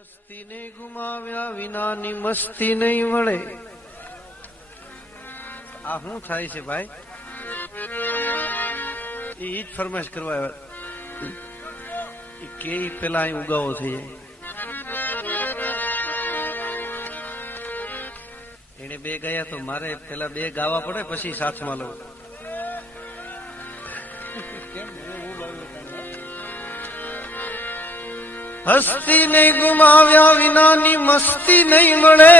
હસ્તીને ગુમાવ્યા વિનાની મસ્તી નહીં મળે. આ શું થાય છે ભાઈ? એ જ ફરમાઈશ કરવા આવ્યા કે પેલા અહીં ઉગાવો થઈ જાય. એને બે ગયા તો મારે પેલા બે ગાવા પડે પછી સાથમાં લઉં. હસ્તી નહીં ગુમાવ્યા વિનાની મસ્તી નહીં મળે,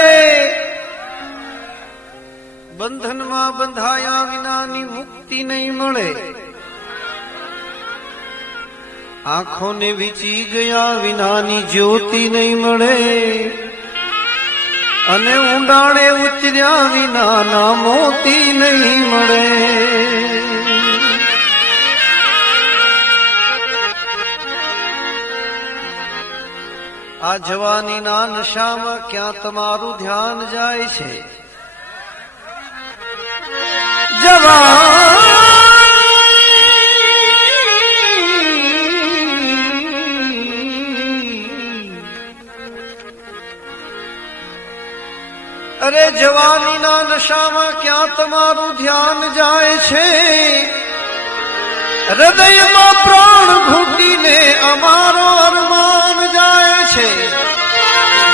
બંધનમાં બંધાયા વિનાની મુક્તિ નહીં મળે, આંખોને વીંચી ગયા વિનાની જ્યોતિ નહીં મળે, અને ઊંડાણે ઉતર્યા વિનાના મોતી નહીં મળે. આ જવાનીના નશામાં ક્યાં તમારું ધ્યાન જાય છે? અરે જવાનીના નશામાં ક્યાં તમારું ધ્યાન જાય છે? હૃદયમાં પ્રાણ ઘૂંટીને અમારો અરમાન જાય છે.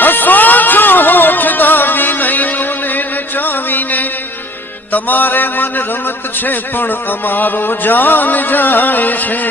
હસો છો હોઠ દાબી નૈનોને નચાવીને, તમારે મન રમત છે પણ અમારો જાન જાય છે.